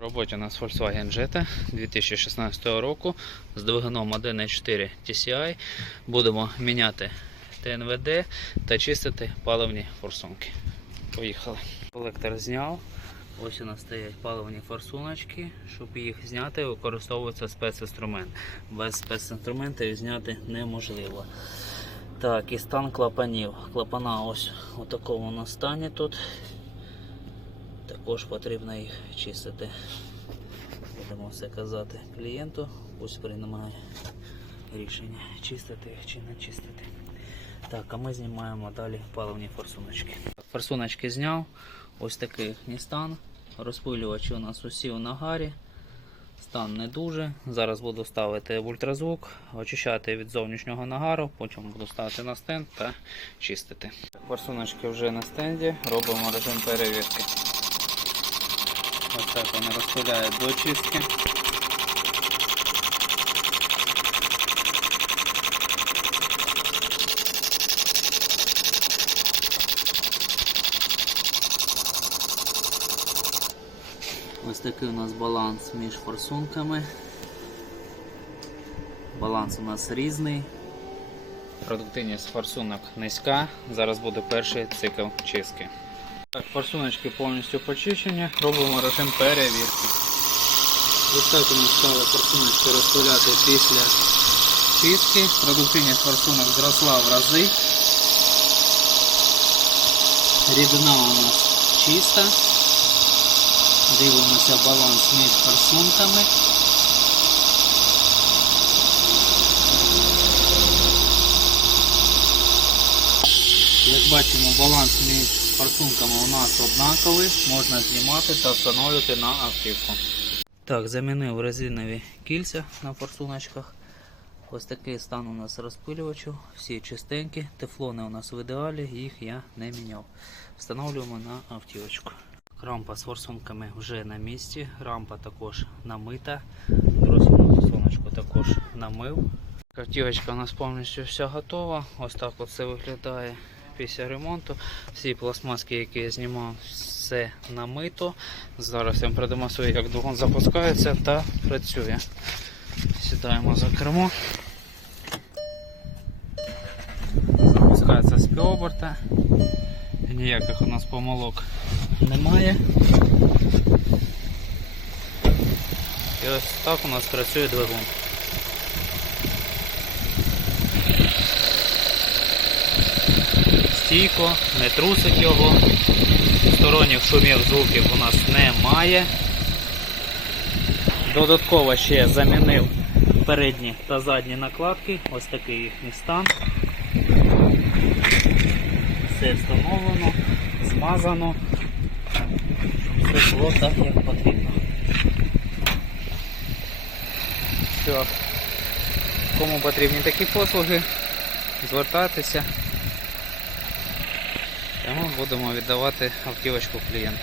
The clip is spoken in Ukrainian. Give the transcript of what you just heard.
Роботі у нас Volkswagen Jetta 2016 року з двигуном 1.4 TCI. Будемо міняти ТНВД та чистити паливні форсунки. Поїхали. Колектор зняв. Ось у нас стоять паливні форсуночки. Щоб їх зняти, використовується спецінструмент. Без спецінструменту їх зняти неможливо. Так, і стан клапанів. Клапана ось у такому стані тут. Також потрібно їх чистити. Будемо все казати клієнту, пусть приймає рішення, чистити чи не чистити. Так, а ми знімаємо далі паливні форсуночки. Форсуночки зняв. Ось такий їхній стан. Розпилювачі у нас усі в нагарі. Стан не дуже. Зараз буду ставити в ультразвук, очищати від зовнішнього нагару, потім буду ставити на стенд та чистити. Форсуночки вже на стенді, робимо режим перевірки. Так вони розпиляють до чистки. Ось такий у нас баланс між форсунками. Баланс у нас різний. Продуктивність форсунок низька. Зараз буде перший цикл чистки. Так, форсуночки повністю почищені. Робимо режим перевірки. Ось так нас стали форсуночки розпиляти після чистки. Продуктивність форсунок зросла в рази. Рідина у нас чиста. Дивимося баланс між форсунками. Як бачимо, баланс між форсунками у нас однаковий, можна знімати та встановлювати на автівку. Так, замінив резинові кільця на форсуночках. Ось такий стан у нас розпилювачів, всі чистенькі, тефлони у нас в ідеалі, їх я не міняв. Встановлюємо на автівочку. Рампа з форсунками вже на місці, рампа також намита. Бросимо форсуночку також намив. Автівочка у нас повністю вся готова. Ось так от все виглядає після ремонту. Всі пластмаски, які я знімав, все намито. Зараз я вам продемонструю, як двигун запускається та працює. Сідаємо за кермо. Запускається з півоберта. Ніяких у нас помилок немає. І ось так у нас працює двигун. Стійко, не трусить його. Сторонніх шумів звуків у нас немає. Додатково ще замінив передні та задні накладки. Ось такий їхній стан. Все встановлено, змазано. Все було так, як потрібно. Все. Кому потрібні такі послуги, звертатися. Ми будемо віддавати автівочку клієнту.